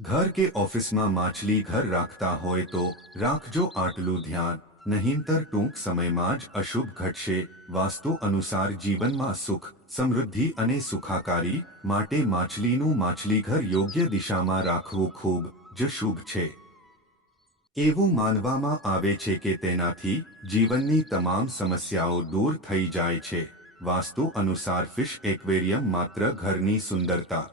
ઘર કે ઓફિસમાં માછલી ઘર રાખતા હોય તો રાખજો આટલું ધ્યાન, નહીંતર ટૂંક સમયમાં જ અશુભ ઘટશે. વાસ્તુ અનુસાર જીવનમાં સુખ, સમૃદ્ધિ અને સુખાકારી માટે માછલીનું માછલીઘર યોગ્ય દિશામાં રાખવું ખૂબ જ શુભ છે. એવું માનવામાં આવે છે કે તેનાથી જીવનની તમામ સમસ્યાઓ દૂર થઈ જાય છે. વાસ્તુ અનુસાર ફિશ એક્વેરિયમ માત્ર ઘરની સુંદરતા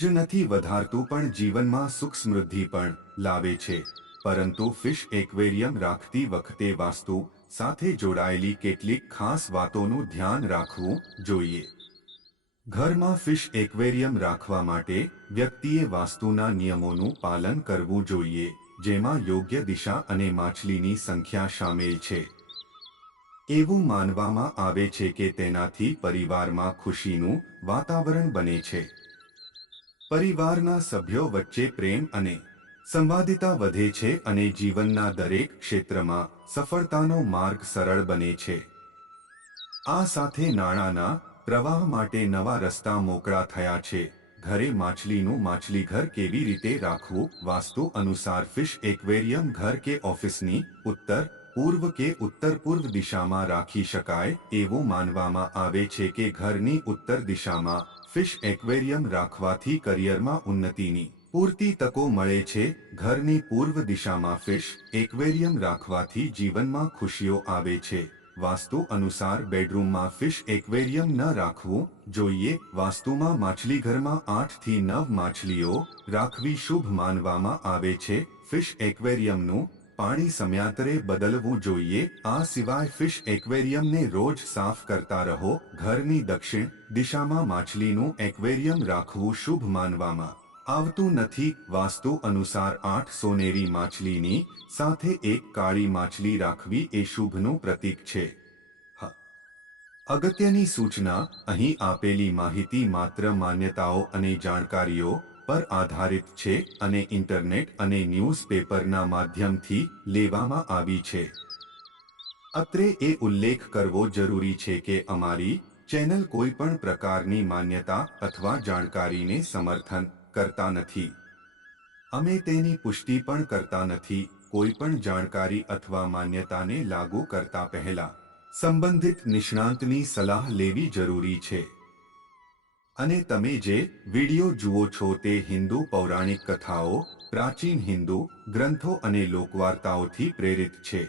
જ નથી વધારતું પણ જીવનમાં સુખ સમૃદ્ધિ પણ લાવે છે. પરંતુ ફિશ એક્વેરિયમ રાખતી વખતે વાસ્તુ સાથે જોડાયેલી કેટલીક ખાસ વાતોનું ધ્યાન રાખવું જોઈએ. ઘરમાં ફિશ એક્વેરિયમ રાખવા માટે વ્યક્તિએ વાસ્તુના નિયમોનું પાલન કરવું જોઈએ, જેમાં યોગ્ય દિશા અને માછલીની સંખ્યા શામેલ છે. એવું માનવામાં આવે છે કે તેનાથી પરિવારમાં ખુશીનું વાતાવરણ બને છે. પરિવારના સભ્યો વચ્ચે પ્રેમ અને સંવાદિતા વધે છે અને જીવનના દરેક ક્ષેત્રમાં સફળતાનો માર્ગ સરળ બને છે. આ સાથે નાણાંના પ્રવાહ માટે નવા રસ્તા મોકળા થયા છે. ઘરે માછલીનું માછલીઘર કેવી રીતે રાખવું? વાસ્તુ અનુસાર ફિશ એક્વેરિયમ ઘર કે ઓફિસની ઉત્તર, પૂર્વ કે ઉત્તર પૂર્વ દિશામાં રાખી શકાય એવું માનવામાં આવે છે કે ઘરની ઉત્તર દિશામાં ફિશ એક્વેરિયમ રાખવાથી કરિયરમાં ઉન્નતિની પૂરતી તકો મળે છે. ઘરની પૂર્વ દિશામાં ફિશ એક્વેરિયમ રાખવાથી જીવનમાં ખુશીઓ આવે છે. વાસ્તુ અનુસાર બેડરૂમમાં ફિશ એક્વેરિયમ ન રાખવું જોઈએ. વાસ્તુમાં માછલીઘરમાં આઠથી નવ માછલીઓ રાખવી શુભ માનવામાં આવે છે. ફિશ એક્વેરિયમનું પાણી સમયાંતરે બદલવું જોઈએ. આ સિવાય ફિશ એક્વેરિયમને રોજ સાફ કરતા રહો. ઘરની દક્ષિણ દિશામાં માછલીનું એક્વેરિયમ રાખવું શુભ માનવામાં આવતું નથી. વાસ્તુ અનુસાર આઠ સોનેરી માછલીની સાથે એક કાળી માછલી રાખવી એ શુભનું પ્રતીક છે. અગત્યની સૂચના અહીં આપેલી માહિતી માત્ર માન્યતાઓ અને જાણકારીઓ પર આધારિત છે અને ઇન્ટરનેટ અને ન્યૂઝપેપરના માધ્યમથી લેવામાં આવી છે. અત્રે એ ઉલ્લેખ કરવો જરૂરી છે કે અમારી ચેનલ કોઈ પણ પ્રકારની માન્યતા અથવા જાણકારીને સમર્થન કરતા નથી. અમે તેની પુષ્ટિ પણ કરતા નથી, કોઈ પણ જાણકારી અથવા માન્યતાને લાગુ કરતા પહેલા. સંબંધિત નિષ્ણાંતની સલાહ લેવી જરૂરી છે. અને તમે જે વિડિયો જુઓ છો તે હિન્દુ પૌરાણિક કથાઓ, પ્રાચીન હિન્દુ ગ્રંથો અને લોકવાર્તાઓથી પ્રેરિત છે.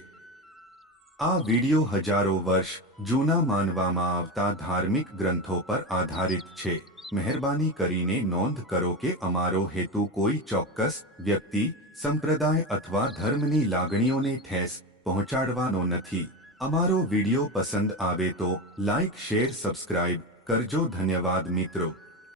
આ વિડિયો હજારો વર્ષ જૂના માનવામાં આવતા ધાર્મિક ગ્રંથો પર આધારિત છે. મહેરબાની કરીને નોંધ કરો કે અમારો હેતુ કોઈ ચોક્કસ વ્યક્તિ, સંપ્રદાય અથવા ધર્મની લાગણીઓને ઠેસ પહોંચાડવાનો નથી. અમારો વિડિયો પસંદ આવે તો લાઇક શેર, સબસ્ક્રાઇબ કરજો ધન્યવાદ મિત્રો.